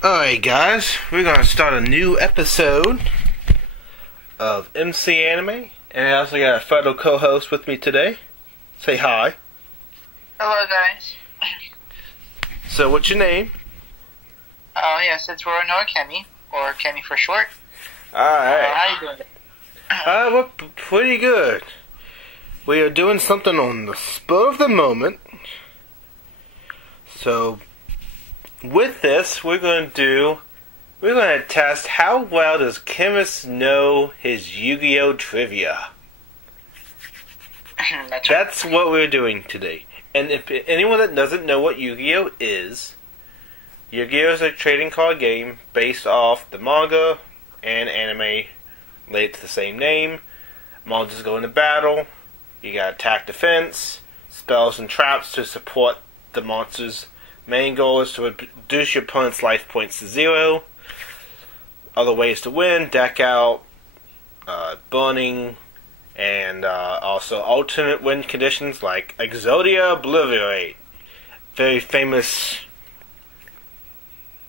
Alright guys, we're going to start a new episode of MC Anime, and I also got a fellow co-host with me today. Say hi. Hello guys. So what's your name? Oh yes, it's RoronoaChemi, or Chemi for short. Alright. How you doing? We're pretty good. We are doing something on the spur of the moment. So with this, we're going to test how well does Chemist know his Yugioh Trivia. That's what we're doing today. And if anyone that doesn't know what Yu-Gi-Oh is a trading card game based off the manga and anime related to the same name. Monsters go into battle. You got attack, defense, spells and traps to support the monsters. Main goal is to reduce your opponent's life points to 0. Other ways to win: deck out, burning, and also alternate win conditions like Exodia Obliterate. Very famous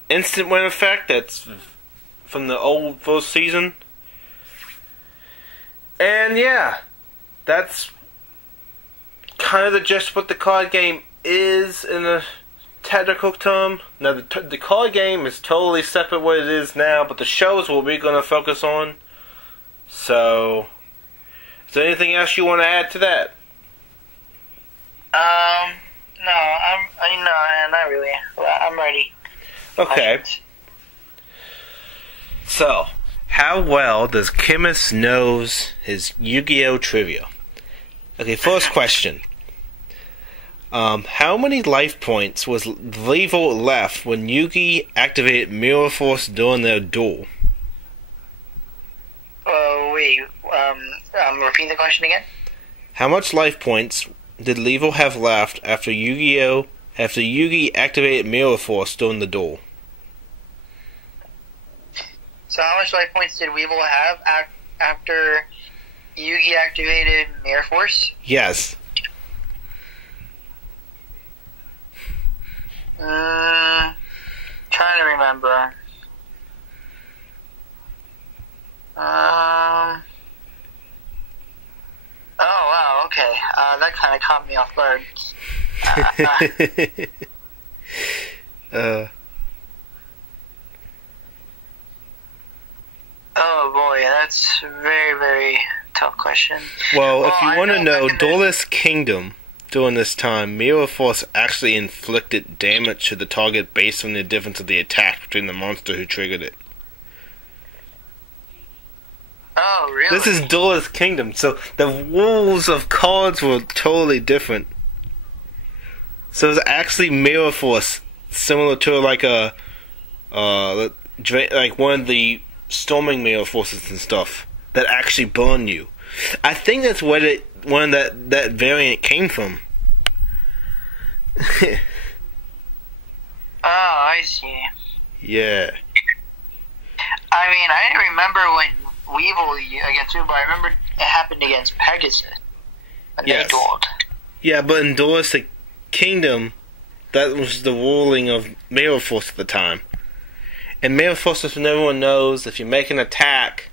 instant win effect that's from the old first season. And yeah, that's kind of the gist of what the card game is in a technical term. Now the card game is totally separate what it is now, but the show is what we're going to focus on. So, is there anything else you want to add to that? No, not really. I'm ready. Okay. So, how well does Chemist knows his Yugioh Trivia? Okay, first question. How many life points was Levo left when Yugi activated Mirror Force during their duel? Repeat the question again? How much life points did Levo have left after Yugi activated Mirror Force during the duel? So how much life points did Weevil have after Yugi activated Mirror Force? Yes. Trying to remember. Oh wow, okay. That kind of caught me off guard. Oh boy, that's a very, very tough question. Well, if you want to know, Duelist Kingdom, during this time, Mirror Force actually inflicted damage to the target based on the difference of the attack between the monster who triggered it. Oh, really? This is Duelist Kingdom, so the rules of cards were totally different. So it's actually Mirror Force, similar to like one of the storming Mirror Forces and stuff that actually burn you. I think that's where that variant came from. Oh, I see. Yeah. I mean, I didn't remember when Weevil against Weevil, but I remember it happened against Pegasus when they dueled. Yeah, but in Duelist Kingdom, that was the ruling of Mirror Force at the time. And Mirror Force, if everyone knows, if you make an attack,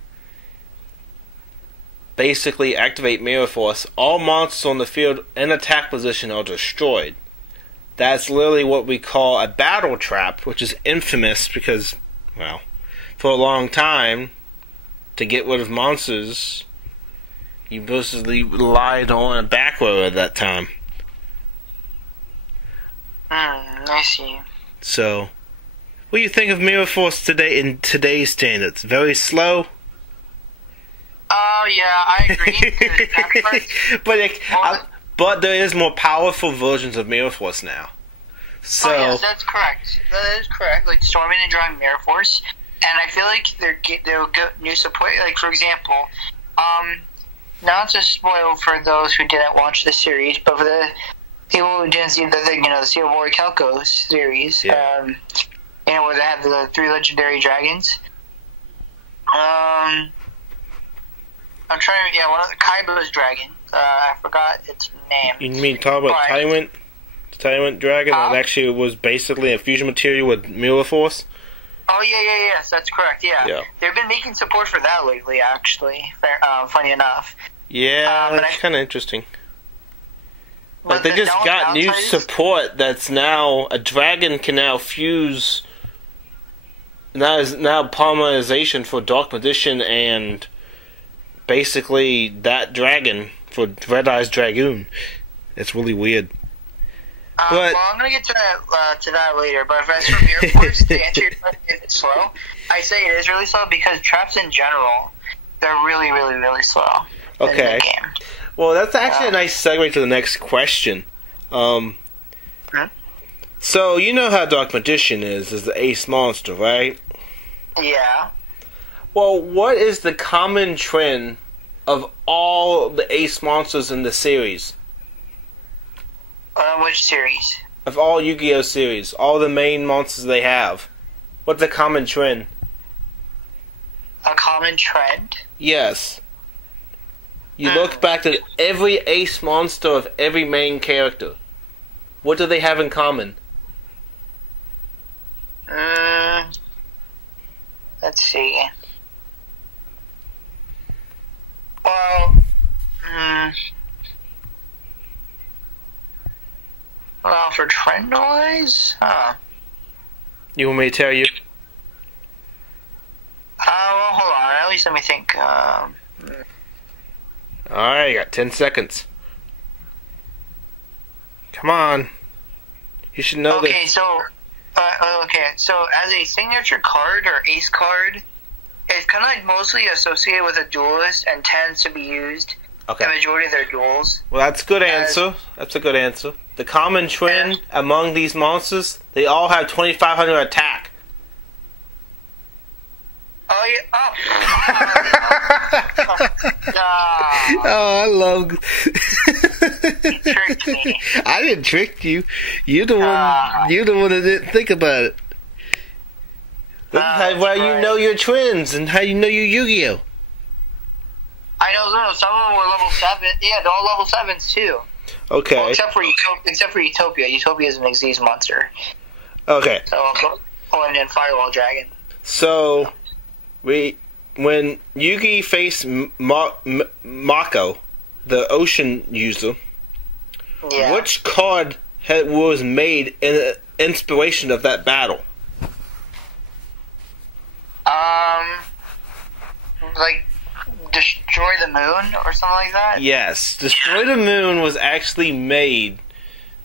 basically activate Mirror Force, all monsters on the field in attack position are destroyed. That's literally what we call a battle trap, which is infamous because, well, for a long time, to get rid of monsters, you basically relied on a back row at that time. I see. So, what do you think of Mirror Force today in today's standards? Very slow? Oh, yeah, I agree. But there is more powerful versions of Mirror Force now. So, oh, yes, that's correct. That is correct. Like, storming and drawing Mirror Force. And I feel like they'll get new support. Like, for example, not to spoil for those who didn't watch the series, but for the people who didn't see the Civil War Calco series, where they have the 3 legendary dragons. I'm trying to, one of the Kaiba's dragon. I forgot its name. You mean talk about Tyrant Dragon that actually was basically a fusion material with Mirror Force? Oh, yes, that's correct, yeah. They've been making support for that lately, actually, funny enough. Yeah, that's kind of interesting. Like, they just got new support that's now, a dragon can now fuse, now polymerization for Dark Magician and basically that dragon for Red Eyes Dragoon. It's really weird. Well, I'm going to get to that later, but as for Mirror Force, to answer your question, it's slow. I say it is really slow because traps in general, they're really, really, really slow. Okay. In the game. Well, that's actually a nice segue to the next question. So, you know how Dark Magician is the ace monster, right? Yeah. Well, what is the common trend of all the ace monsters in the series? Which series? Of all Yu-Gi-Oh series, all the main monsters they have. What's the common trend? A common trend? Yes. You look back at every ace monster of every main character. What do they have in common? Let's see. Well, well, for trend-wise, You want me to tell you? Well, hold on. At least let me think. Alright, you got 10 seconds. Come on. You should know that. So as a signature card or ace card, it's kind of like mostly associated with a duelist and tends to be used in the majority of their duels. Well, that's a good answer. That's a good answer. The common trend among these monsters, they all have 2,500 attack. Oh, yeah. Oh, I love... You tricked me. I didn't trick you. You're the one that didn't think about it. That's why you know your trends and how you know your Yu-Gi-Oh. I know some of them were level 7. Yeah, they're all level 7s too. Okay. Well, except for Utopia. Utopia is an Xyz monster. Okay. So, and then Firewall Dragon. So, when Yugi faced Mako, the ocean user, which card was made in inspiration of that battle? Like Destroy the Moon or something like that? Yes. Destroy the Moon was actually made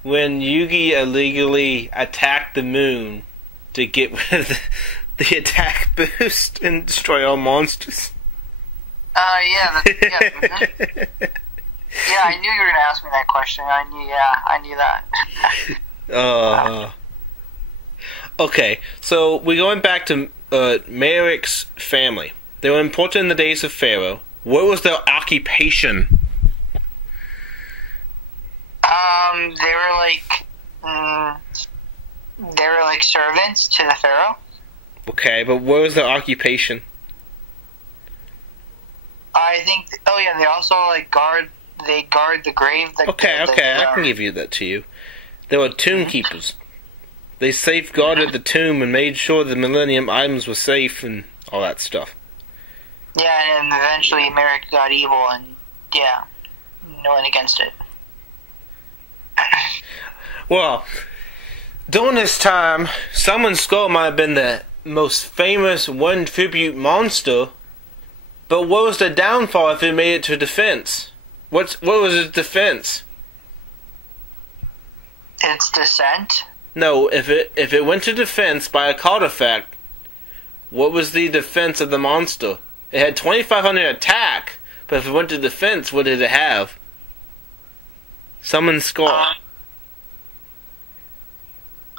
when Yugi illegally attacked the moon to get rid of the attack boost and destroy all monsters. Yeah, I knew you were going to ask me that question. I knew that. Okay, so we're going back to Merrick's family. They were important in the days of Pharaoh. What was their occupation? They were like servants to the Pharaoh. Okay, but what was their occupation? I think. They also guard the grave. Okay, I can give you that to you. They were tomb keepers. They safeguarded the tomb and made sure the Millennium items were safe and all that stuff. Yeah, and eventually Merrick got evil and went against it. Well, during this time, Summon Skull might have been the most famous one tribute monster, but what was the downfall if it made it to defense? What was its defense? Its descent? No, if it went to defense by a card effect, what was the defense of the monster? It had 2,500 attack, but if it went to defense, what did it have? Summon Skull. It had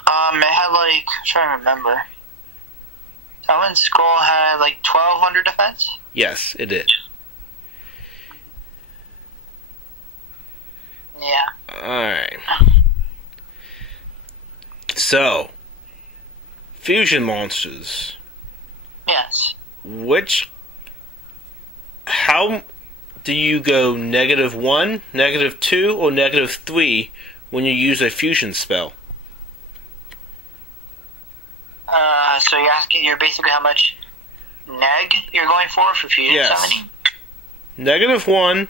I'm trying to remember. Summon Skull had 1,200 defense? Yes, it did. Yeah. Alright. So, fusion monsters. Yes. How do you go -1, -2, or -3 when you use a fusion spell? So you're basically how much neg you're going for fusion summoning? -1,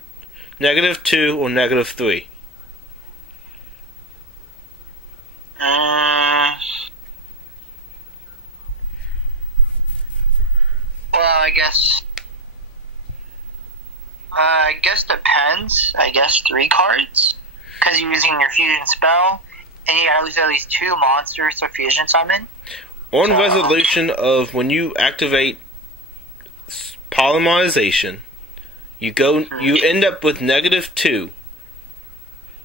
-2, or -3. Well, I guess depends. I guess 3 cards, because you're using your fusion spell, and you gotta lose at least 2 monsters to fusion summon. On resolution of when you activate polymerization, you end up with -2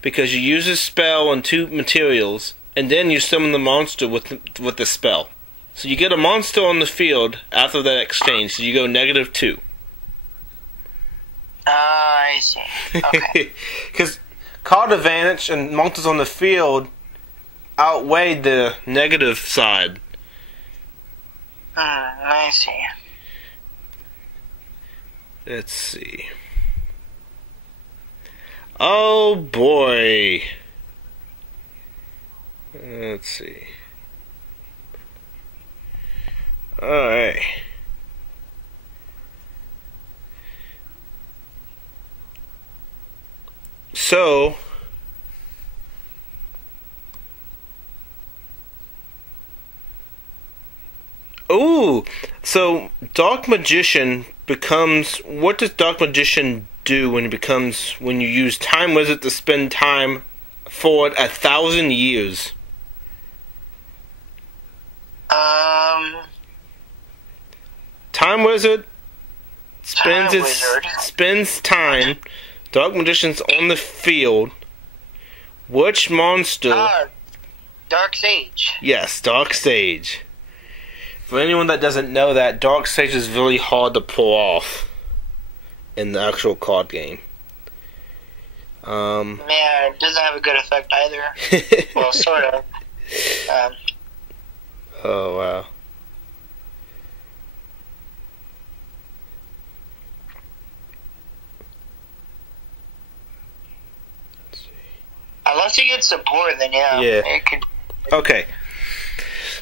because you use a spell on 2 materials, and then you summon the monster with the spell. So you get a monster on the field after that exchange, so you go -2. I see. Okay. Because card advantage and monsters on the field outweigh the negative side. I see. Let's see. Oh boy. Let's see. Alright. So, so Dark Magician becomes, what does Dark Magician do when you use Time Wizard to spend time forward 1,000 years? Time Wizard spends time. Dark Magician's on the field. Which monster? Dark Sage. Yes, Dark Sage. For anyone that doesn't know that, Dark Sage is really hard to pull off in the actual card game. Man, it doesn't have a good effect either. Well, sort of. Oh, wow. Unless you get support, then yeah. It could. Okay.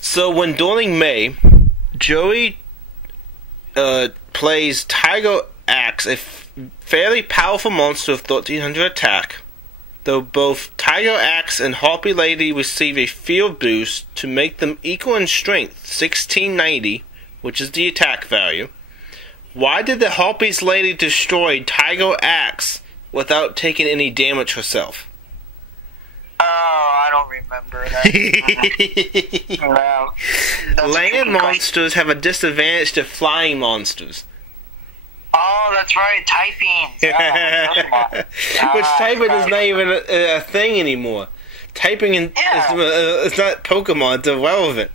So when dueling May, Joey plays Tiger Axe, a fairly powerful monster with 1300 attack. Though both Tiger Axe and Harpy Lady receive a field boost to make them equal in strength, 1690, which is the attack value. Why did the Harpy's Lady destroy Tiger Axe without taking any damage herself? Oh, I don't remember that. No, land monsters have a disadvantage to flying monsters. Oh, that's right, typing. Which typing is not even a thing anymore. Typing it's not Pokemon, it's irrelevant.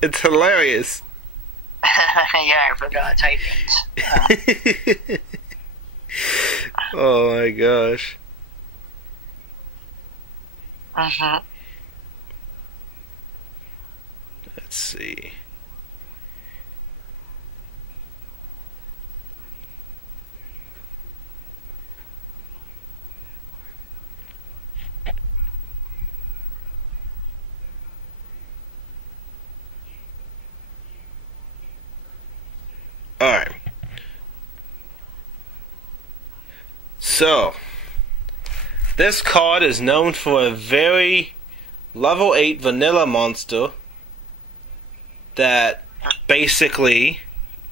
It's hilarious. Yeah, I forgot typing. Oh my gosh. Let's see. Alright. So, this card is known for a very level 8 vanilla monster that basically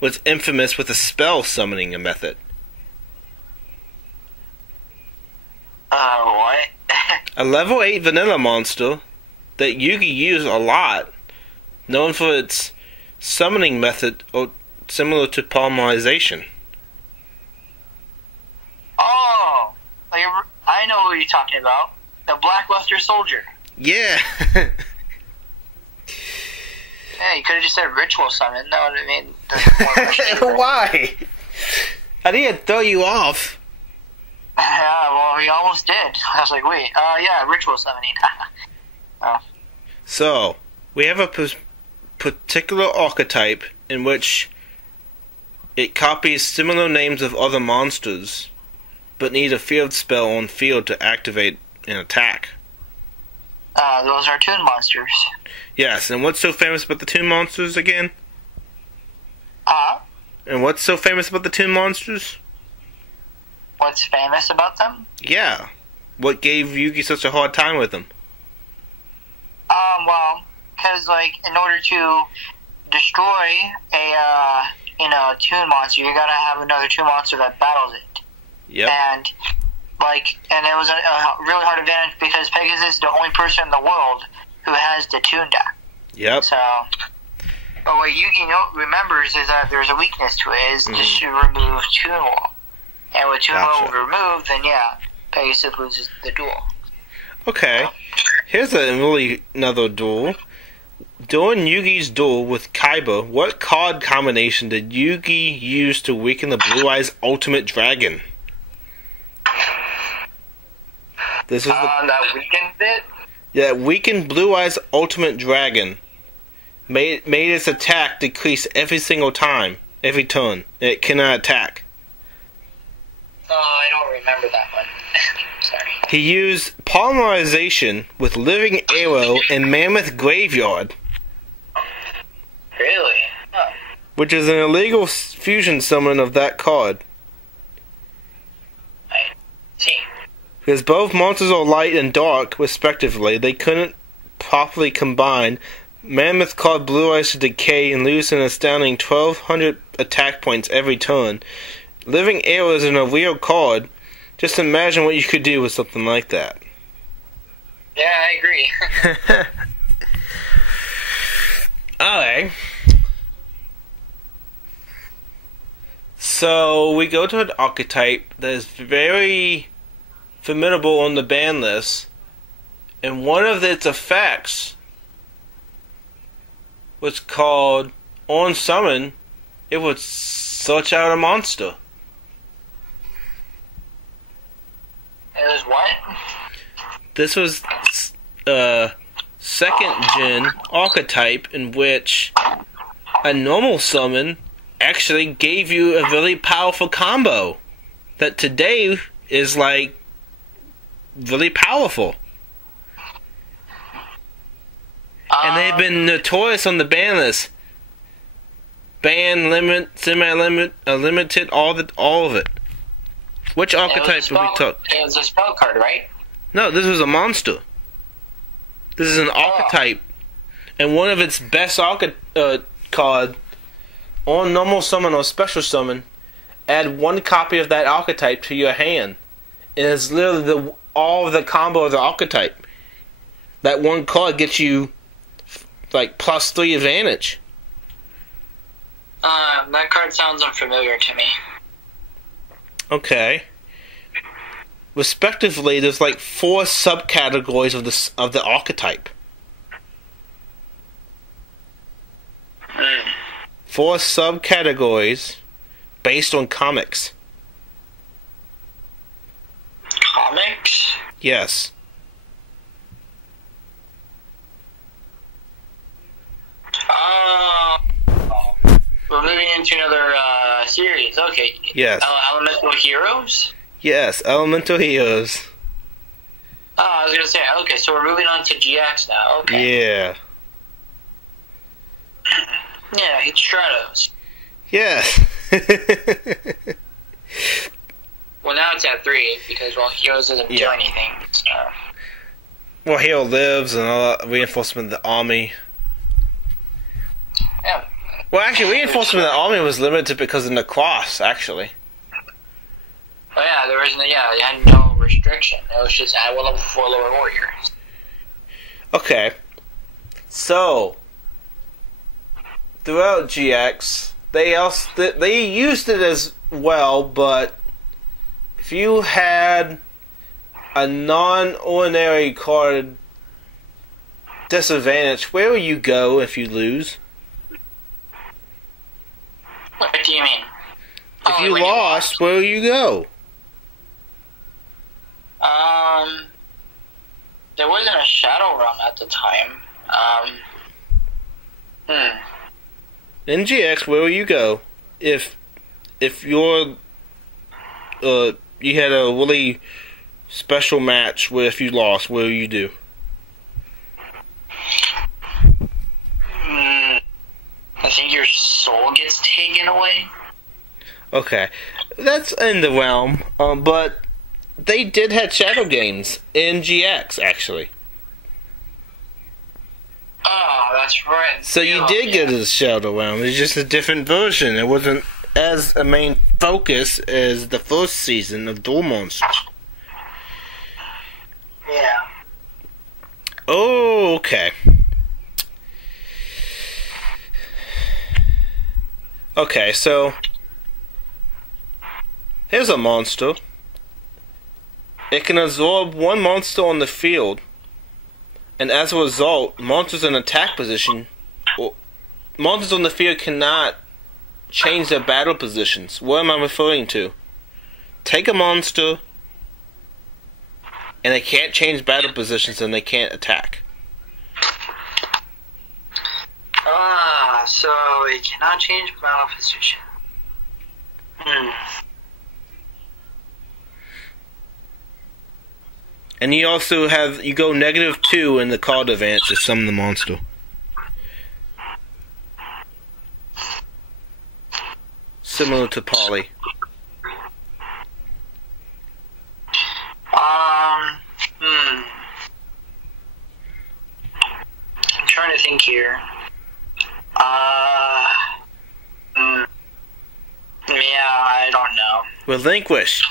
was infamous with a spell summoning method. What? A level 8 vanilla monster that Yugi used a lot, known for its summoning method similar to polymerization. Oh, I know what you're talking about. The Blackluster Soldier. Yeah. Yeah, you could have just said ritual summon. That would have made the more. Why? I didn't throw you off. Yeah, well, we almost did. I was like, wait, yeah, ritual summoning. Oh. So, we have a particular archetype in which it copies similar names of other monsters, but needs a field spell on field to activate an attack. those are Toon Monsters. Yes, and what's so famous about the Toon Monsters again? And what's so famous about the Toon Monsters? What's famous about them? Yeah. What gave Yugi such a hard time with them? Well, because, like, in order to destroy a Toon Monster, you gotta have another Toon Monster that battles it. Yep. And it was a really hard advantage because Pegasus is the only person in the world who has the Toon deck. Yep. So, but what Yugi remembers is that there's a weakness to it, is just to remove Toon Wall. And with Toon Wall removed, then yeah, Pegasus loses the duel. Okay. Here's another duel. During Yugi's duel with Kaiba, what card combination did Yugi use to weaken the Blue Eyes Ultimate Dragon? This is that weakened it? Yeah, weakened Blue Eyes Ultimate Dragon. Made its attack decrease every single time, every turn. It cannot attack. Oh, I don't remember that one. Sorry. He used Polymerization with Living Arrow and Mammoth Graveyard. Really? Huh. Which is an illegal fusion summon of that card. I see. Because both monsters are light and dark, respectively, they couldn't properly combine. Mammoth caused Blue Eyes to decay and lose an astounding 1,200 attack points every turn. Living Arrow is a real card. Just imagine what you could do with something like that. Yeah, I agree. Alright. So, we go to an archetype that is very formidable on the ban list, and one of its effects was called On Summon. It would search out a monster. It was what? This was a second gen archetype in which a normal summon actually gave you a really powerful combo that today is like really powerful. And they've been notorious on the ban list. Ban, limit, semi-limit, limited, all of it. Which archetype did we talk? It was a spell card, right? No, this was a monster. This is an archetype. And one of its best card, on normal summon or special summon, add one copy of that archetype to your hand. And it's literally all of the combo of the archetype. That one card gets you like +3 advantage. That card sounds unfamiliar to me. Okay. Respectively, there's like 4 subcategories of the archetype. 4 subcategories based on comics. Comics? Yes. We're moving into another series. Okay. Yes. Elemental Heroes? Yes, Elemental Heroes. Oh, I was going to say, okay, so we're moving on to GX now. Okay. Yeah. Yeah, it's Stratos. Yes. Well, now it's at 3 because, well, Heroes doesn't do anything. So. Well, Hero lives and all that reinforcement of the army. Yeah. Well, actually, reinforcement of the army was limited because of the cross, actually. Oh, yeah, there wasn't, it had no restriction. It was just add 1 level 4 lower warriors. Okay. So, throughout GX, they used it as well, but if you had a non-ordinary card disadvantage, where would you go if you lose? What do you mean? If you lost, where would you go? There wasn't a Shadow Realm at the time. In GX, where would you go if you're you had a really special match where if you lost, what would you do? I think your soul gets taken away. Okay, that's in the realm, but they did have shadow games in GX, actually. Oh, that's right. So you did get a shadow realm. It's just a different version. It wasn't as a main focus as the first season of Duel Monsters. Yeah. Oh, okay. Okay, so here's a monster. It can absorb one monster on the field, and as a result, monsters in attack position, or monsters on the field cannot change their battle positions. What am I referring to? Take a monster, and they can't change battle positions, and they can't attack. So it cannot change battle position. And you also have, you go -2 in the card advance to summon the monster. Similar to Polly. I'm trying to think here. Yeah, I don't know. Relinquish.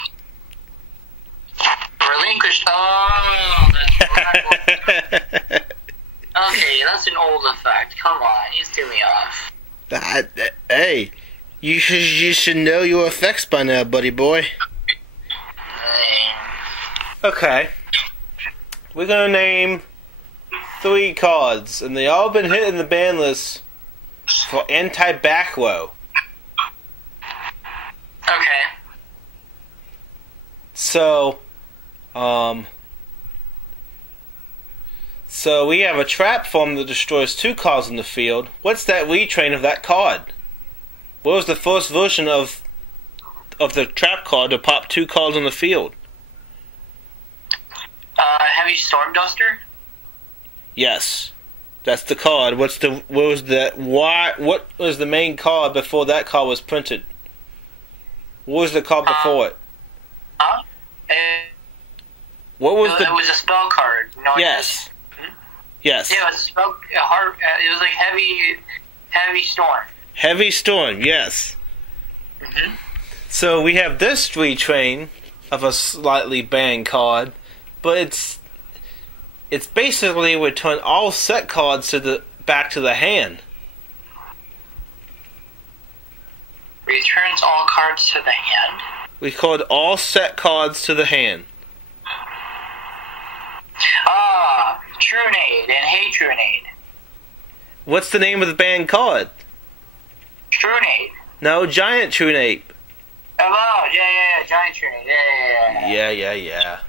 Relinquish. Oh, that's right. Okay, that's an old effect. Come on, you threw me off. Hey, you should know your effects by now, buddy boy. Okay. We're gonna name 3 cards, and they all been hit in the ban list for anti-back row. Okay. So we have a trap form that destroys 2 cards in the field. What's that retrain of that card? What was the first version of the trap card to pop 2 cards on the field? Heavy Storm Duster? Yes. That's the card. What was the main card before that card was printed? What was the card before it? What was it was a spell card. No, yes. Yes. Yeah, it was a spell. It was like heavy storm. Heavy storm. Yes. Mhm. So we have this retrain of a slightly banned card, but it's basically return all set cards back to the hand. Returns all cards to the hand. We called all set cards to the hand. Trunade and Hey Trunade. What's the name of the banned card? Trunade. No, Giant Trunade. Oh, yeah, Giant Trunade. Yeah.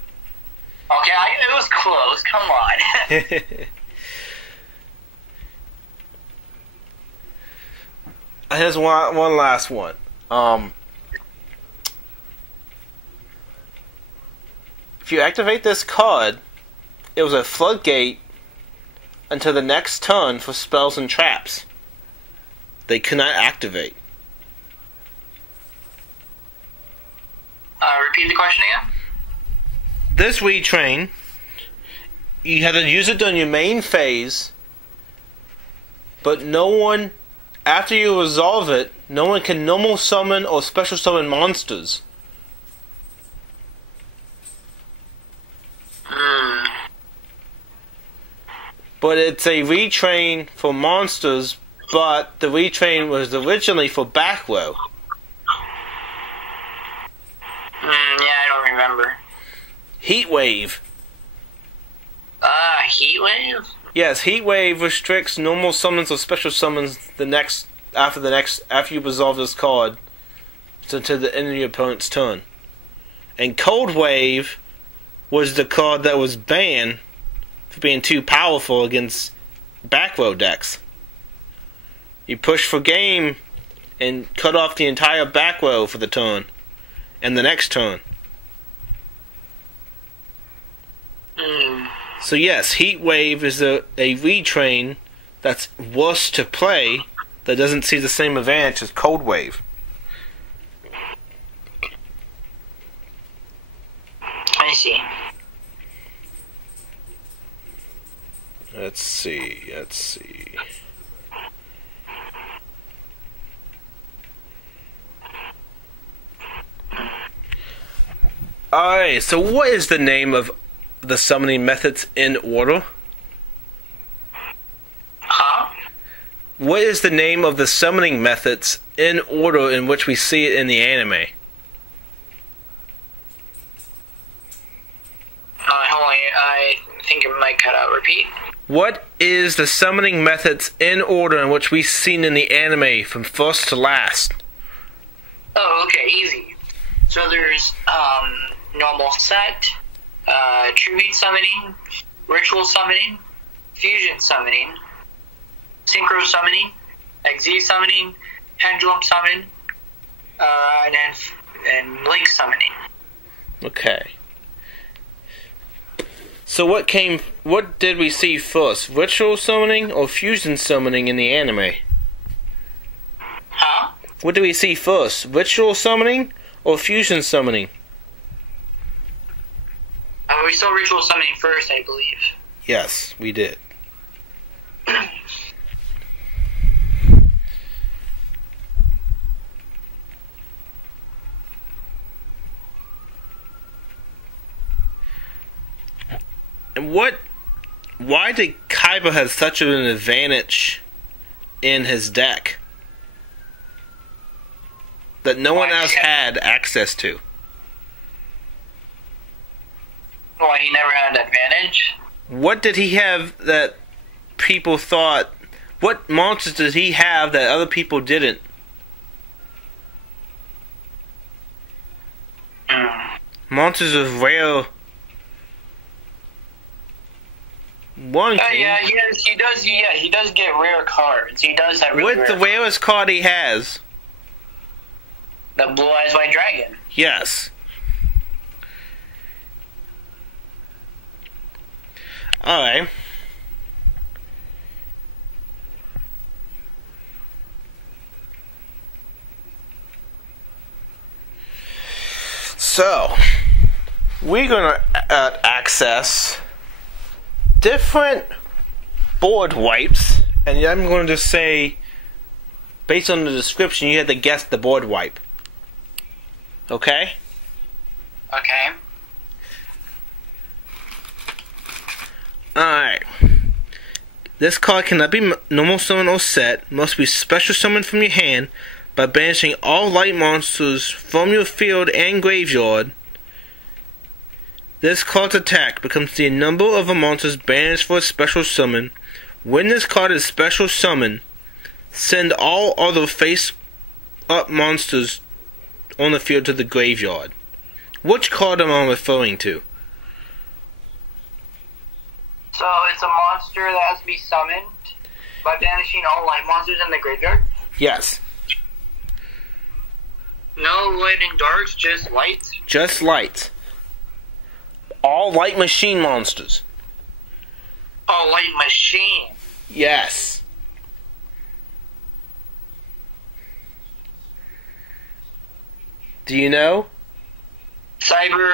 Okay, it was close. Come on. Here's one last one. If you activate this card, it was a floodgate until the next turn for spells and traps. They could not activate. Repeat the question again? This retrain, you have to use it during your main phase, but no one, after you resolve it, no one can normal summon or special summon monsters. But it's a retrain for monsters, but the retrain was originally for back row. Yeah, I don't remember. Heat Wave. Heat Wave? Yes, Heat Wave restricts normal summons or special summons after you resolve this card to the end of your opponent's turn. And Cold Wave was the card that was banned for being too powerful against back row decks. You push for game and cut off the entire back row for the turn and the next turn. So yes, Heat Wave is a retrain that's worse to play that doesn't see the same advantage as Cold Wave. I see. Let's see. Alright, so what is the name of the summoning methods in order? Huh? What is the name of the summoning methods in order in which we see it in the anime? Hold on, I think it might cut out. Repeat. What is the summoning methods in order in which we've seen in the anime from first to last? Oh, okay, easy. So there's normal set, tribute summoning, ritual summoning, fusion summoning, synchro summoning, XZ summoning, pendulum summon, and link summoning. Okay. So what did we see first? Ritual summoning or fusion summoning in the anime? Huh? What did we see first? Ritual summoning or fusion summoning? We saw ritual summoning first, I believe. Yes, we did. And why did Kaiba have such an advantage in his deck that no one else had access to? Why he never had an advantage? What did he have that people thought? What monsters did he have that other people didn't? Monsters of rare. One thing. Yeah, he does get rare cards. He does have really What's the rarest card he has? The Blue Eyes White Dragon. Yes. Alright. So, we're going to access different board wipes, and I'm going to say, based on the description, you have to guess the board wipe. Okay? Okay. Alright. This card cannot be normal summon or set, must be special summoned from your hand by banishing all light monsters from your field and graveyard. This card's attack becomes the number of a monster's banished for a special summon. When this card is special summoned, send all other face-up monsters on the field to the graveyard. Which card am I referring to? So it's a monster that has to be summoned by banishing all light monsters in the graveyard? Yes. No light and darks, just light? Just light. All light machine monsters. Oh, light machine. Yes. Do you know? Cyber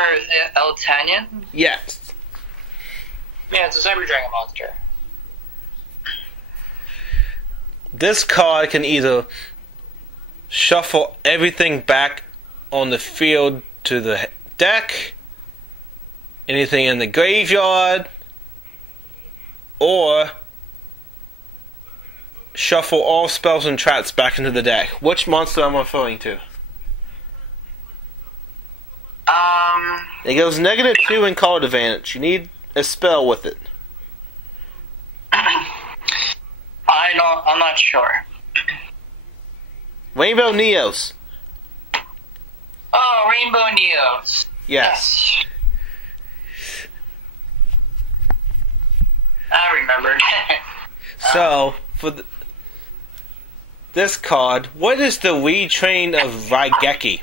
Eltanian? Yes. Yeah, it's a Cyber Dragon monster. This card can either shuffle everything back on the field to the deck, anything in the graveyard, or shuffle all spells and traps back into the deck. Which monster am I referring to? It goes -2 in card advantage. You need a spell with it. I'm not sure. Rainbow Neos. Oh, Rainbow Neos. Yes. I remembered. So, for this card, what is the retrain of Raigeki?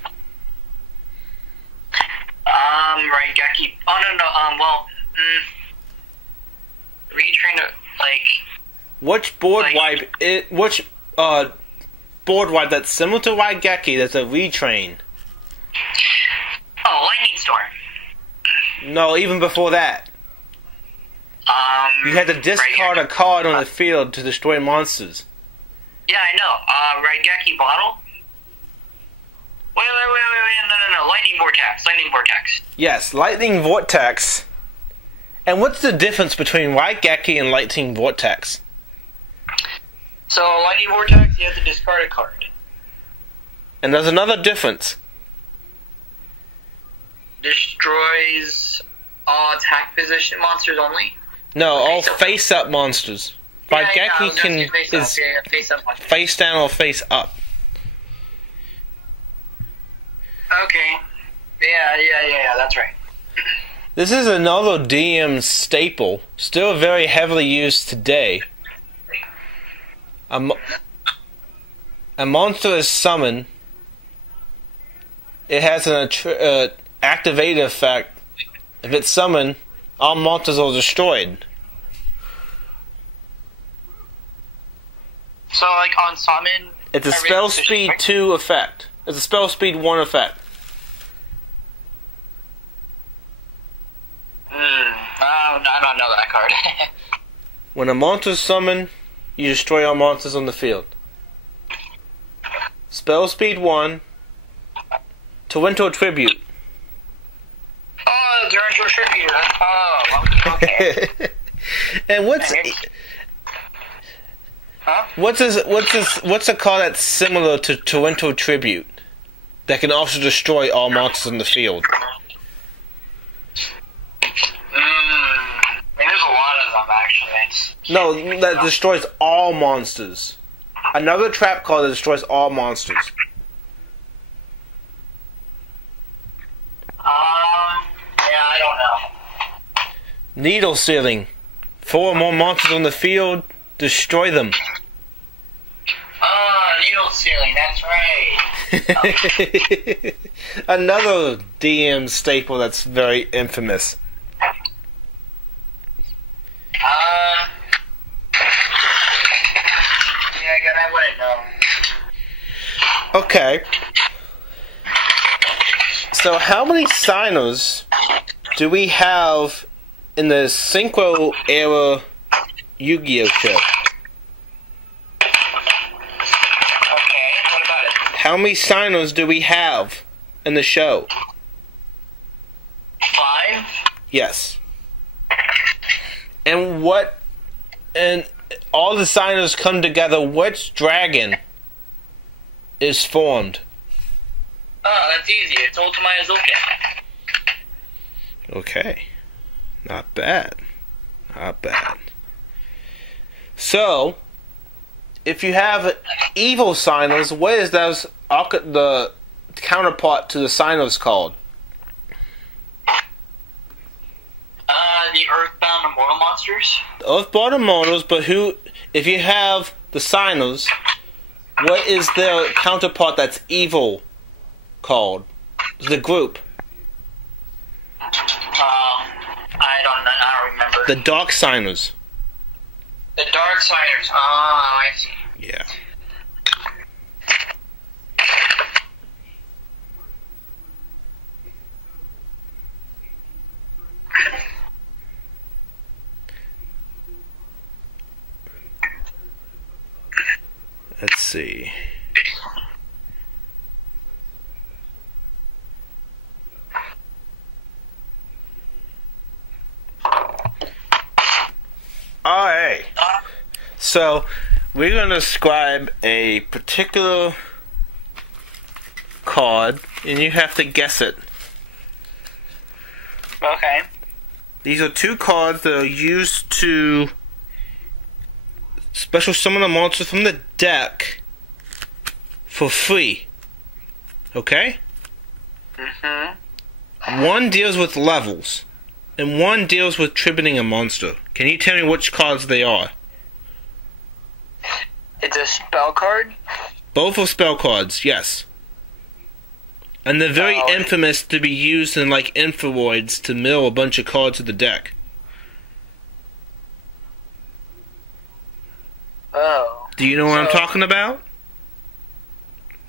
Raigeki. Oh, no. Retrain, like... Which board wipe? Which board wipe that's similar to Raigeki that's a retrain. Oh, Lightning Storm. No, even before that. You had to discard a card on the field to destroy monsters. Yeah, I know. Raigeki Bottle? Wait, no. Lightning Vortex. Yes, Lightning Vortex. And what's the difference between Raigeki and Lightning Vortex? So, Lightning Vortex, you have to discard a card. And there's another difference. Destroys all attack position monsters only? No, all face-up monsters. Raigeki can is face down or face up. Okay. Yeah, that's right. This is another DM staple, still very heavily used today. A monster is summoned. It has an activated effect. If it's summoned, all monsters are destroyed. So, like on summon, it's a spell speed 2 effect. It's a spell speed 1 effect. I don't know that card. When a monster is summoned, you destroy all monsters on the field. Spell speed 1. Torrential Tribute. Oh, Torrential Tribute. Oh, okay. And what's a card that's similar to Torrential Tribute that can also destroy all monsters in the field? There's a lot of them, actually. No, that destroys all monsters. Another trap card that destroys all monsters. Yeah, I don't know. Needle Sealing. 4 or more monsters on the field, destroy them. Needle Sealing, that's right. Another DM staple that's very infamous. I wouldn't know. Okay. So how many signers do we have in the Synchro era Yu-Gi-Oh show? Okay, what about it? How many signers do we have in the show? 5? Yes. And all the signers come together, which dragon is formed? Oh, that's easy. It's Ultima Azuken. Okay. Not bad. Not bad. So, if you have evil signers, what is the counterpart to the signers called? The Earthbound Immortal Monsters? The Earthbound Immortals, but if you have the signers, what is their counterpart that's evil called? The group. I don't remember. The Dark Signers. The Dark Signers. Oh, I see. Yeah. Let's see. Alright. So, we're going to describe a particular card, and you have to guess it. Okay. These are 2 cards that are used to special summon a monster from the deck for free. Okay? Mm-hmm. One deals with levels, and one deals with tributing a monster. Can you tell me which cards they are? It's a spell card? Both are spell cards, yes. And they're very infamous to be used in like Inforoids to mill a bunch of cards to the deck. Oh. Do you know what I'm talking about?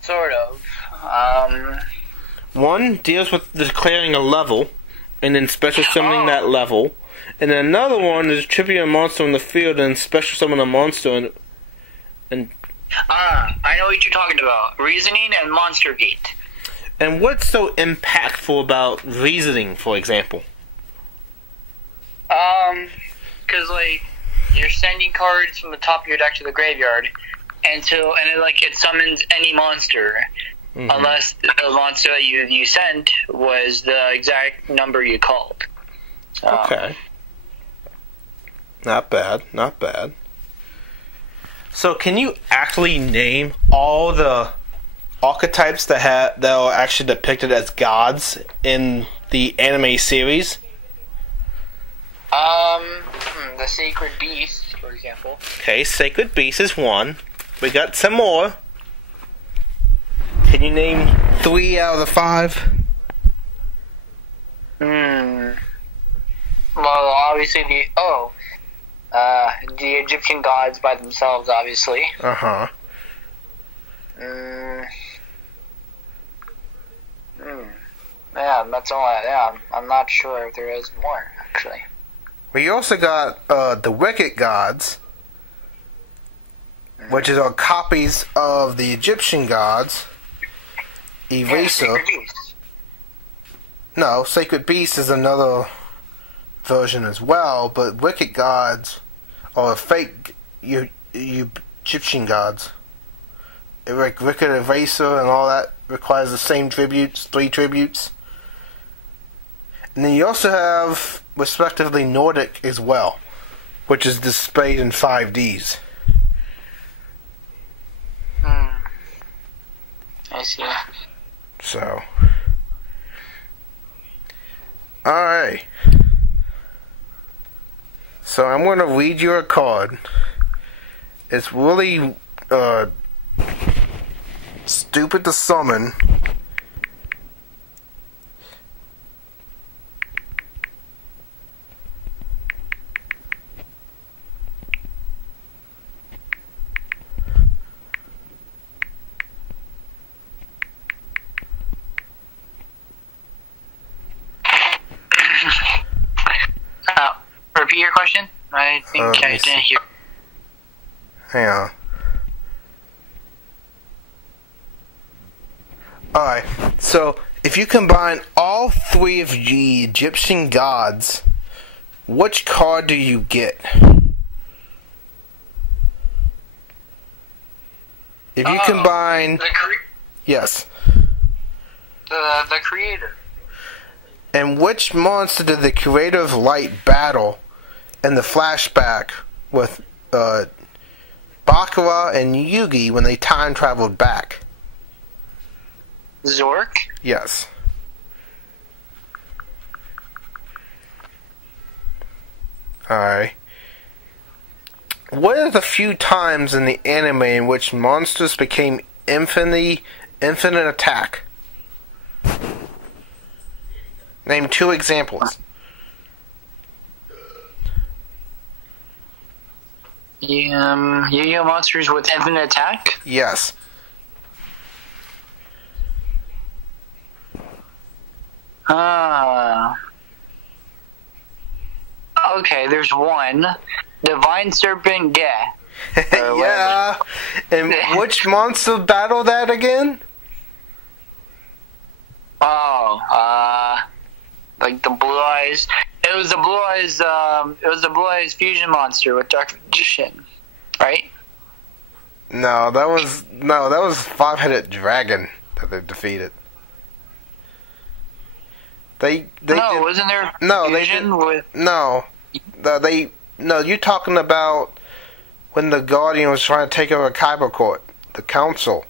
Sort of. One deals with declaring a level, and then special summoning that level. And then another one is tripping a monster in the field and special summon a monster and I know what you're talking about. Reasoning and Monster Gate. And what's so impactful about reasoning, for example? Because, like, you're sending cards from the top of your deck to the graveyard, and it summons any monster, unless the monster that you sent was the exact number you called. Okay. Not bad, not bad. So, can you actually name all the archetypes that are actually depicted as gods in the anime series? The Sacred Beast, for example. Okay, Sacred Beast is one. We got some more. Can you name 3 out of the 5? Well, obviously the Egyptian gods by themselves, obviously. Uh-huh. Yeah, that's all. Yeah, I'm not sure if there is more, actually. We also got the Wicked Gods, which are copies of the Egyptian gods. Eraser. Sacred Beast. No, Sacred Beast is another version as well, but Wicked Gods are fake Egyptian gods. Like Wicked Eraser and all that requires the same tributes, 3 tributes. And then you also have, respectively, Nordic as well, which is displayed in 5Ds. I see. So, alright. So I'm going to read you a card. It's really stupid to summon. Repeat your question? I think I didn't hear. Hang on. Alright, so if you combine all 3 of the Egyptian gods, which card do you get? If you combine... Yes. The creator. And which monster did the creator of Light battle in the flashback with Bakura and Yugi when they time traveled back? Zork? Yes. Alright. What are the few times in the anime in which monsters became infinite attack? Name 2 examples. Yu-Gi-Oh! Monsters with infinite attack? Yes. Okay, there's one. Divine Serpent Ge. Yeah. And which monster battled that again? Like the Blue Eyes. It was the Blue Eyes. It was the Blue Eyes fusion monster with Dark Magician, right? No, that was 5-headed dragon that they defeated. Wasn't there fusion with? No, you're talking about when the Guardian was trying to take over Kyber Court, the Council,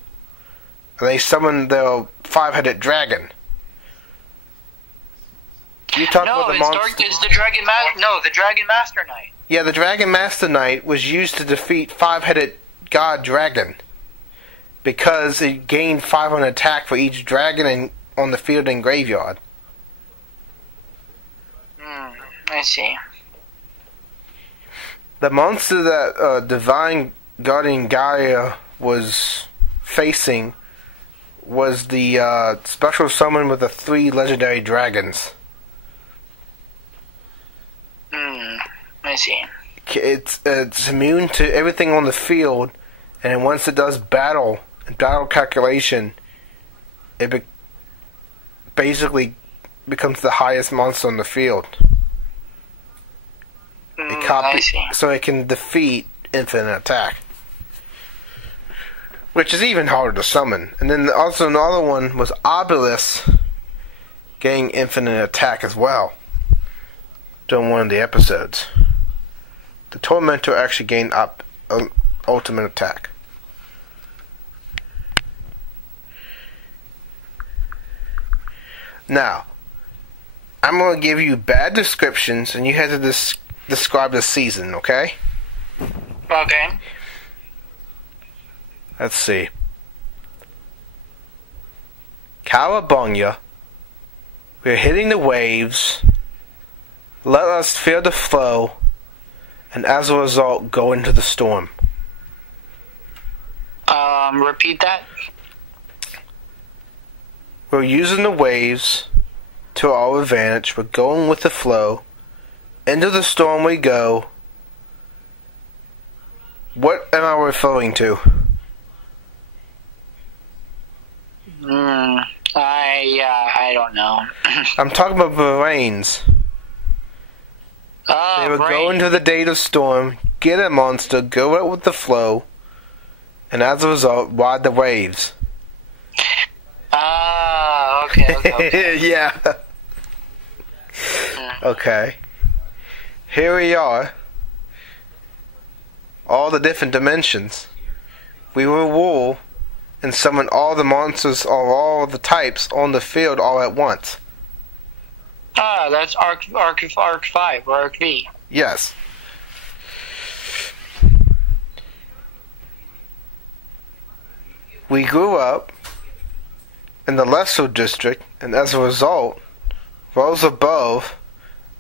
and they summoned the 5-headed dragon. You talking about the monster? It's the Dragon Master. No, the Dragon Master Knight. Yeah, the Dragon Master Knight was used to defeat 5-headed God Dragon because it gained 5 on attack for each dragon on the field and graveyard. I see. The monster that Divine Guardian Gaia was facing was the special summon with the 3 legendary dragons. I see. It's immune to everything on the field, and once it does battle calculation, it basically becomes the highest monster on the field. I see. So it can defeat infinite attack, which is even harder to summon. And then also another one was Obelisk getting infinite attack as well during one of the episodes. The Tormentor actually gained ultimate attack. Now, I'm going to give you bad descriptions, and you have to describe the season, okay? Okay. Let's see. Cowabunga. We're hitting the waves. Let us feel the flow. And as a result, go into the storm. Repeat that. We're using the waves to our advantage. We're going with the flow. Into the storm we go. What am I referring to? I don't know. I'm talking about the rains. They would go into the date of storm, get a monster, go out with the flow, and as a result, ride the waves. Okay. Yeah. Okay. Here we are. All the different dimensions. We will rule and summon all the monsters of all the types on the field all at once. That's Arc 5 or Arc V. Yes. We grew up in the Lesser District, and as a result, rose above,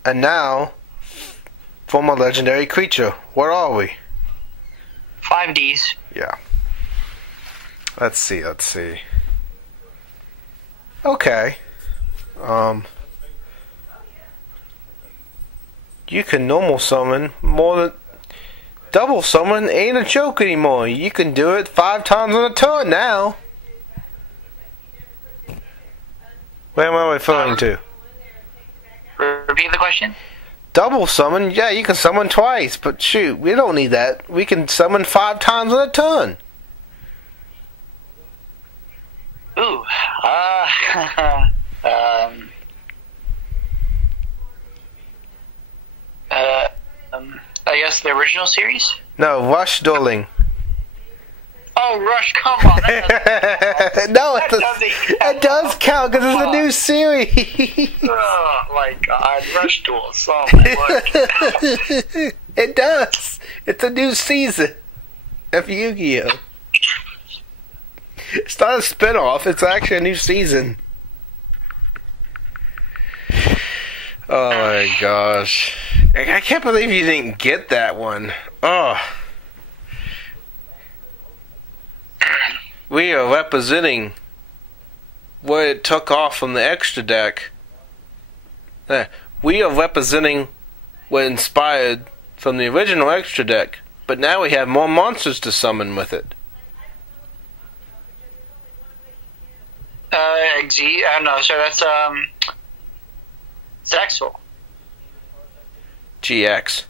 and now form a legendary creature. What are we? 5Ds. Yeah. Let's see. Okay. You can normal summon more than... Double summon ain't a joke anymore. You can do it 5 times on a turn now. What am I referring to? Repeat the question? Double summon? Yeah, you can summon twice, but shoot, we don't need that. We can summon 5 times on a turn. Ooh. I guess the original series? No, Rush Dueling. Oh, Rush, come on. No, it does count because it's a new series. Oh my god, Rush Duels. Oh my word. It does. It's a new season of Yu-Gi-Oh! It's not a spin-off, it's actually a new season. Oh my gosh. I can't believe you didn't get that one. Oh. We are representing what it took off from the extra deck. We are representing what inspired from the original extra deck, but now we have more monsters to summon with it. I don't know, so that's, Zexel. GX.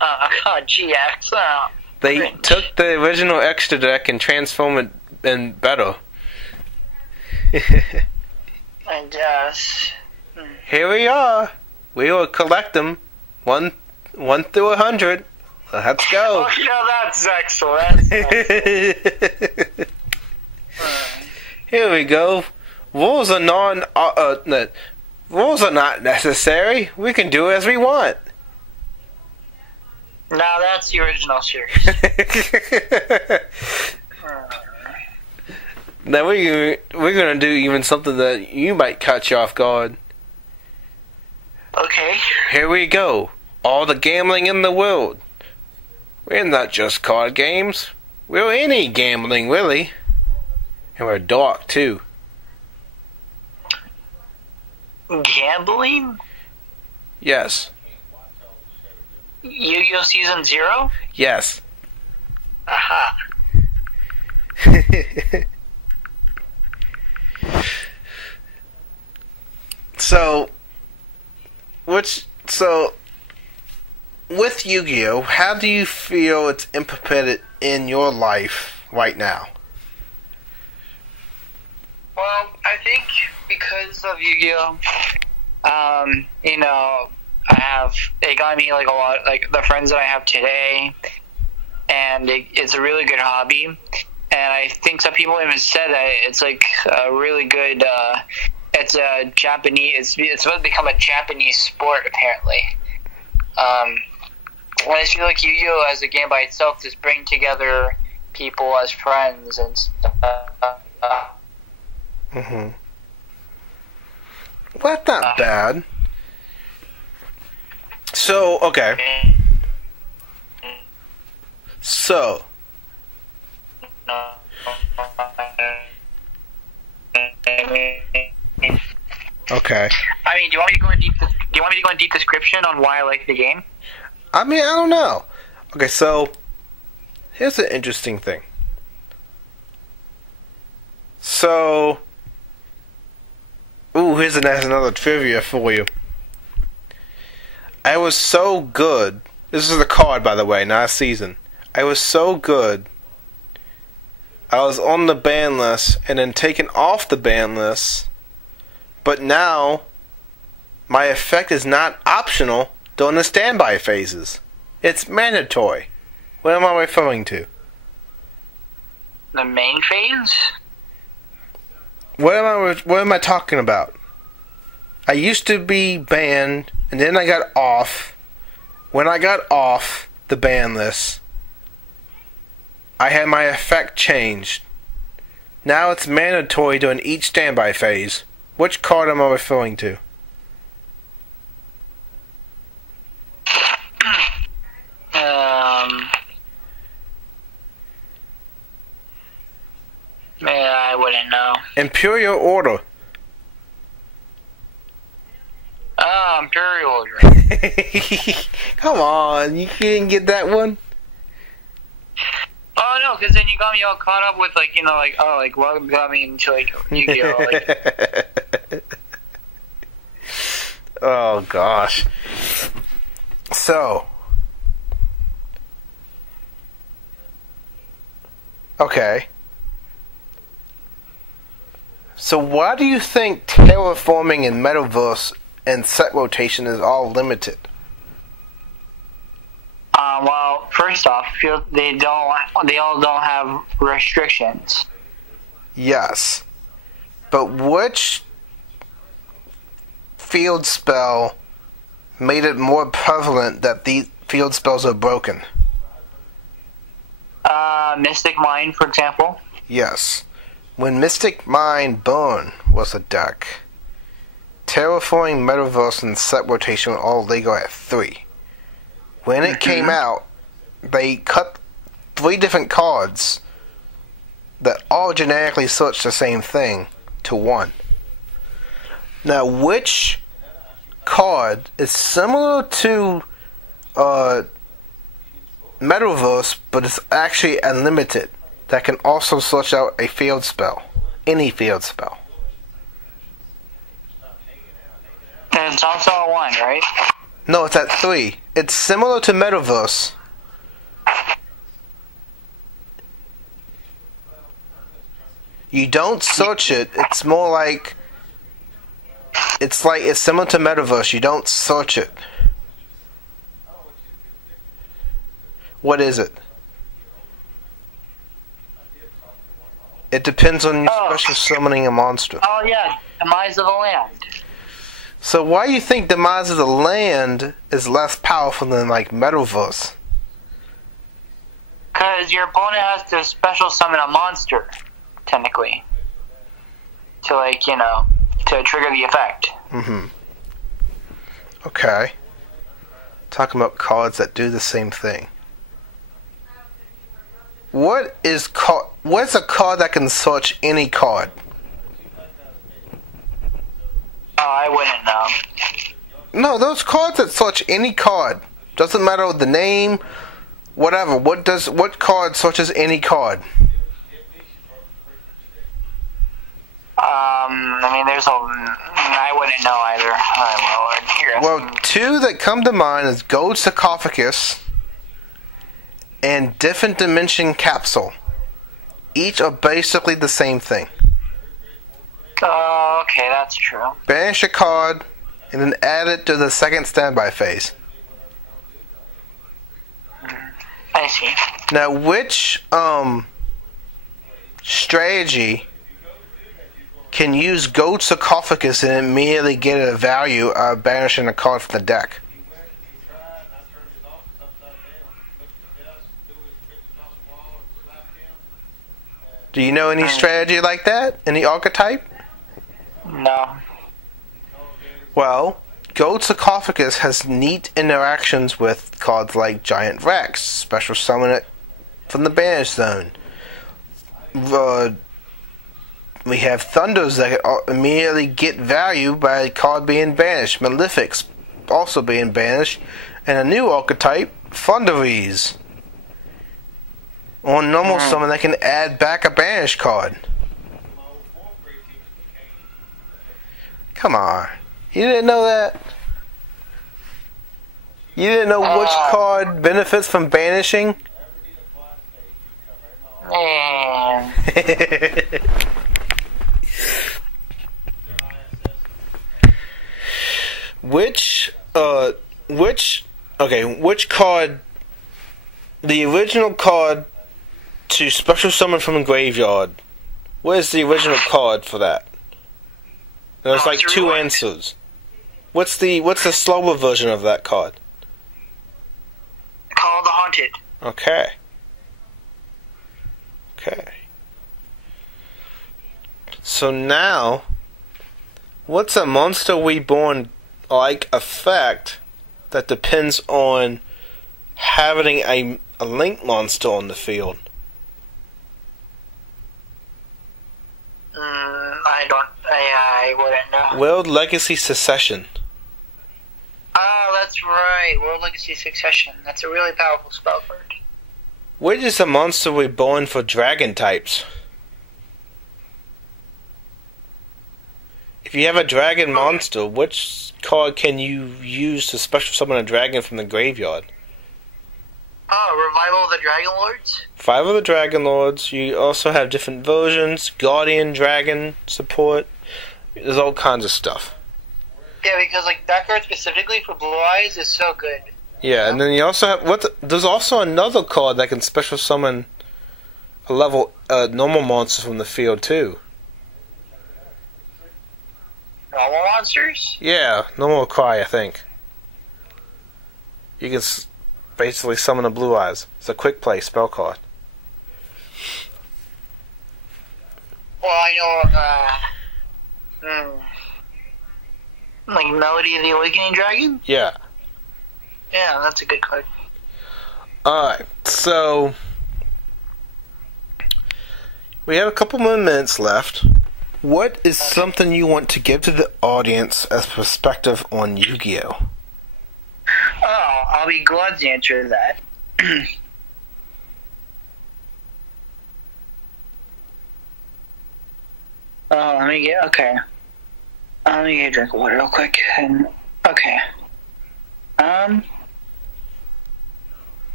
Oh god, GX. Oh, they cringe. took the original extra deck and transformed it in better. I guess. Here we are. We will collect them 1 through 100. Let's go. Oh, you know, that's Zexel. That's Zexel. Here we go. Rules are rules are not necessary. We can do as we want. No, that's the original series. Now we're gonna do even something that you might catch you off guard. Okay. Here we go. All the gambling in the world. We're not just card games. We're any gambling, really. And we're dark, too. Gambling? Yes. Yu-Gi-Oh! Season 0? Yes. Aha. So, with Yu-Gi-Oh, how do you feel it's implemented in your life right now? Well, I think because of Yu-Gi-Oh, it got me like a lot, like the friends that I have today, and it's a really good hobby. And I think some people even said that it's like a really good. It's a Japanese. It's supposed to become a Japanese sport apparently. I just feel like Yu-Gi-Oh as a game by itself just bring together people as friends and stuff. Mm-hmm. Well, that's not bad. So, okay. So. Okay. I mean, do you want me to go in deep description on why I like the game? I mean, I don't know. Okay, so here's an interesting thing. So, here's another trivia for you. I was so good. This is a card, by the way, not a season. I was so good. I was on the ban list and then taken off the ban list. But now, my effect is not optional during the standby phases. It's mandatory. What am I referring to? The main phase? What am I talking about? I used to be banned, and then I got off. When I got off the ban list, I had my effect changed. Now it's mandatory during each standby phase. Which card am I referring to? I wouldn't know. Imperial Order. Oh, Imperial Order. Come on, you didn't get that one? Oh no, because then you got me all caught up with what got me into Yu-Gi-Oh. Oh gosh. So. Okay. So why do you think terraforming in Metaverse and set rotation is all limited? Well, first off, they all don't have restrictions. Yes. But which field spell made it more prevalent that these field spells are broken? Mystic Mind, for example. Yes. When Mystic Mind Burn was a deck, Terraforming Metaverse and Set Rotation were all legal at 3. When it came out, they cut 3 different cards that all genetically search the same thing to 1. Now, which card is similar to Metaverse, but it's actually unlimited, that can also search out a field spell? Any field spell. And it's also a 1, right? No, it's at 3. It's similar to Metaverse. You don't search it. It's more like... It's similar to Metaverse. You don't search it. What is it? It depends on your special summoning a monster. Oh yeah, Demise of the Land. So why do you think Demise of the Land is less powerful than like Metaverse? Because your opponent has to special summon a monster, technically, to to trigger the effect. Mm-hmm. Okay. Talking about cards that do the same thing. What's a card that can search any card? Oh, I wouldn't know. No, those cards that search any card. Doesn't matter the name, whatever. What card searches any card? I mean, I wouldn't know either. Well, two that come to mind is Gold Sarcophagus and Different Dimension Capsule. Each are basically the same thing. Oh, okay, that's true. Banish a card and then add it to the second standby phase. I see. Now, which strategy can use Gold Sarcophagus and immediately get a value of banishing a card from the deck? Do you know any strategy like that? Any archetype? No. Well, Gold Sarcophagus has neat interactions with cards like Giant Rex, special summon it from the banish zone. We have Thunders that can immediately get value by a card being banished. Malefics also being banished. And a new archetype, Thunderies. On normal summon that can add back a banished card. Come on. You didn't know that? You didn't know which card benefits from banishing? Man. Which card, the original card to special summon from a graveyard, where's the original card for that? There's like two answers. What's the slower version of that card? Call the Haunted. Okay. So now, what's a Monster Reborn like effect that depends on having a link monster on the field? I wouldn't know. World Legacy Succession. Oh, that's right. World Legacy Succession. That's a really powerful spell card. Which is a Monster Reborn for dragon types? If you have a dragon monster, which card can you use to special summon a dragon from the graveyard? Oh, Revival of the Dragon Lords? 5 of the Dragon Lords. You also have different versions. Guardian Dragon support. There's all kinds of stuff. Yeah, because like that card specifically for Blue Eyes is so good. Yeah, and then you also have there's also another card that can special summon a level normal monster from the field too. Normal monsters? Yeah, normal cry, I think. You can basically summon a Blue Eyes. It's a quick play spell card. Well, I know, like Melody of the Awakening Dragon? Yeah. Yeah, that's a good card. Alright, so we have a couple more minutes left. What is something you want to give to the audience as perspective on Yu-Gi-Oh? Oh, I'll be glad to answer that. Let me get a drink of water real quick. Okay.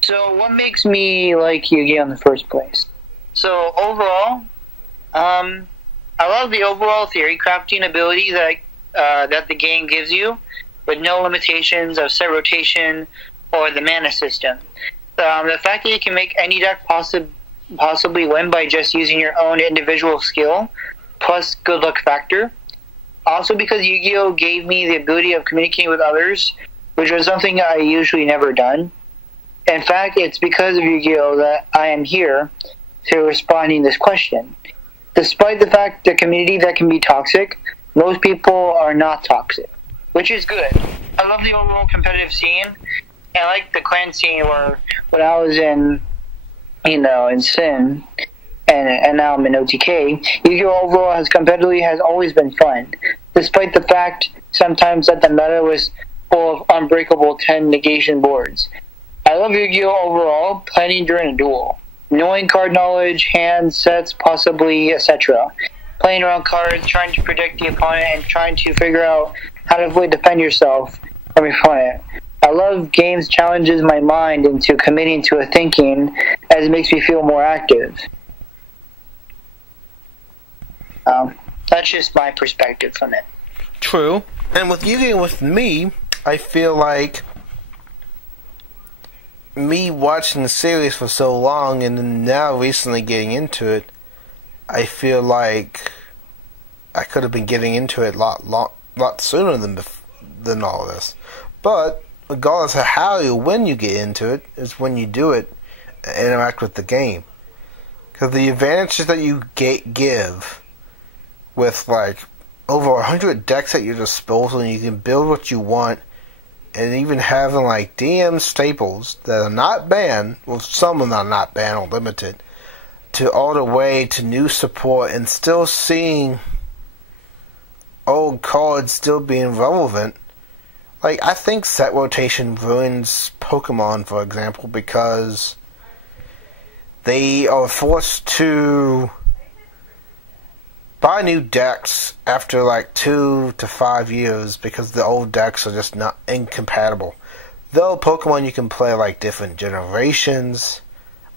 So what makes me like Yu-Gi-Oh in the first place? So overall, I love the overall theory crafting ability that the game gives you, with no limitations of set rotation or the mana system. The fact that you can make any deck possibly win by just using your own individual skill, plus good luck factor. Also because Yu-Gi-Oh gave me the ability of communicating with others, which was something I usually never done. In fact, it's because of Yu-Gi-Oh that I am here to responding to this question. Despite the fact the community that can be toxic, most people are not toxic, which is good. I love the overall competitive scene, and I like the clan scene where when I was in, in Sin, and now I'm in OTK, Yu-Gi-Oh! Overall has always been fun, despite the fact sometimes that the meta was full of unbreakable 10 negation boards. I love Yu-Gi-Oh! Overall, planning during a duel, knowing card knowledge, hands, sets, possibly, etc. Playing around cards, trying to predict the opponent, and trying to figure out how to fully defend yourself from your opponent. I love games challenges my mind into committing to a thinking, as it makes me feel more active. That's just my perspective from it. True. And with Yu-Gi-Oh! With me, I feel like me watching the series for so long and then now recently getting into it, I feel like I could have been getting into it a lot sooner than all this. But regardless of how or when you get into it, is when you do it and interact with the game. Because the advantages that you give with like over 100 decks at your disposal, and you can build what you want, and even having like DM staples that are not banned, well, some of them are not banned or limited, to all the way to new support, and still seeing old cards still being relevant. Like, I think set rotation ruins Pokemon, for example, because they are forced to buy new decks after like 2 to 5 years because the old decks are just not incompatible. Though Pokemon you can play like different generations,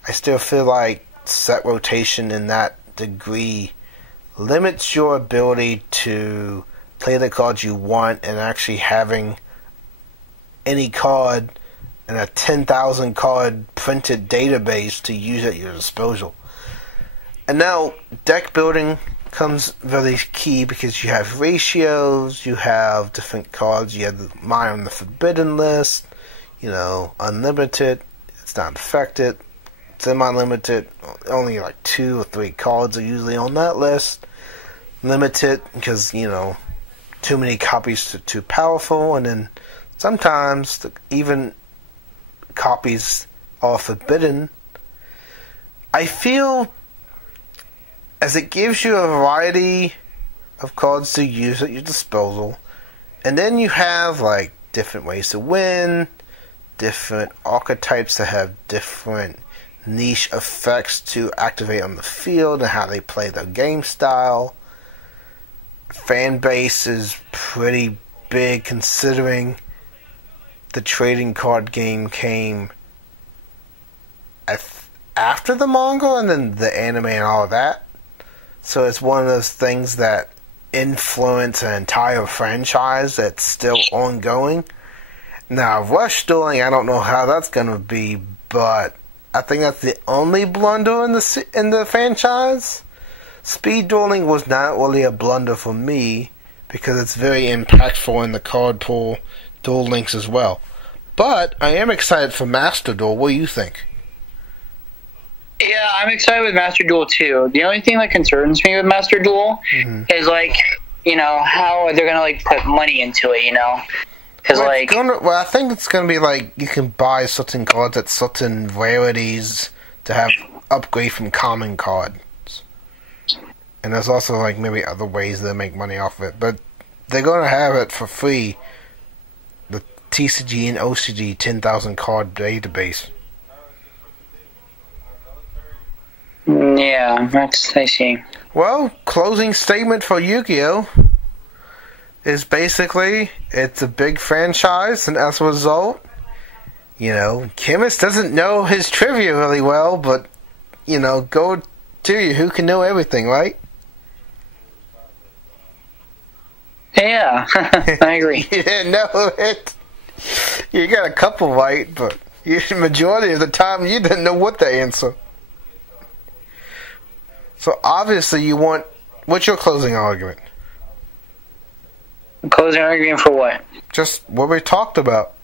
I still feel like set rotation in that degree limits your ability to play the cards you want and actually having any card in a 10,000 card printed database to use at your disposal. And now deck building comes very key because you have ratios, you have different cards, you have the Mine on the Forbidden list, unlimited, it's not affected, semi-limited, only like 2 or 3 cards are usually on that list, limited because, too many copies too powerful, and then sometimes even copies are forbidden. I feel as it gives you a variety of cards to use at your disposal, and then you have like different ways to win, different archetypes that have different niche effects to activate on the field and how they play their game style. Fan base is pretty big considering the trading card game came after the manga and then the anime and all of that. So it's one of those things that influence an entire franchise that's still ongoing. Now, Rush Dueling, I don't know how that's going to be, but I think that's the only blunder in the franchise. Speed Dueling was not really a blunder for me because it's very impactful in the card pool Duel Links as well. But I am excited for Master Duel. What do you think? Yeah, I'm excited with Master Duel too. The only thing that concerns me with Master Duel is how they're gonna put money into it, Because I think it's gonna be like you can buy certain cards at certain rarities to have upgrade from common cards, and there's also maybe other ways they make money off it. But they're gonna have it for free. The TCG and OCG 10,000 card database. Yeah, I see. Well, closing statement for Yu-Gi-Oh! Is basically, it's a big franchise, and as a result, Chemist doesn't know his trivia really well, but, go to you, who can know everything, right? Yeah, I agree. You didn't know it. You got a couple right, but the majority of the time, you didn't know what to answer. So obviously what's your closing argument? Closing argument for what? Just what we talked about.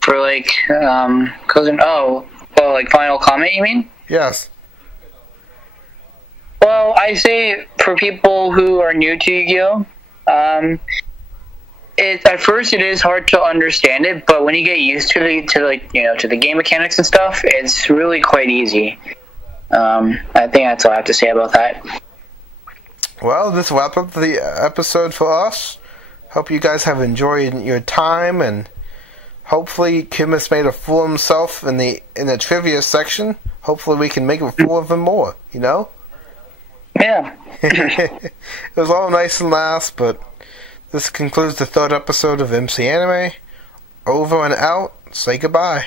For closing, final comment, you mean? Yes. Well, I say for people who are new to Yu-Gi-Oh, at first it is hard to understand it, but when you get used to the game mechanics and stuff, it's really quite easy. I think that's all I have to say about that. Well, this wraps up the episode for us. Hope you guys have enjoyed your time, and hopefully Chemist made a fool of himself in the trivia section. Hopefully we can make a fool of him more, you know? Yeah. It was all nice and last, but this concludes the third episode of MC Anime. Over and out. Say goodbye.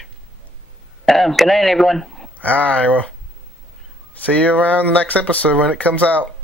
Good night, everyone. Alright, well, see you around the next episode when it comes out.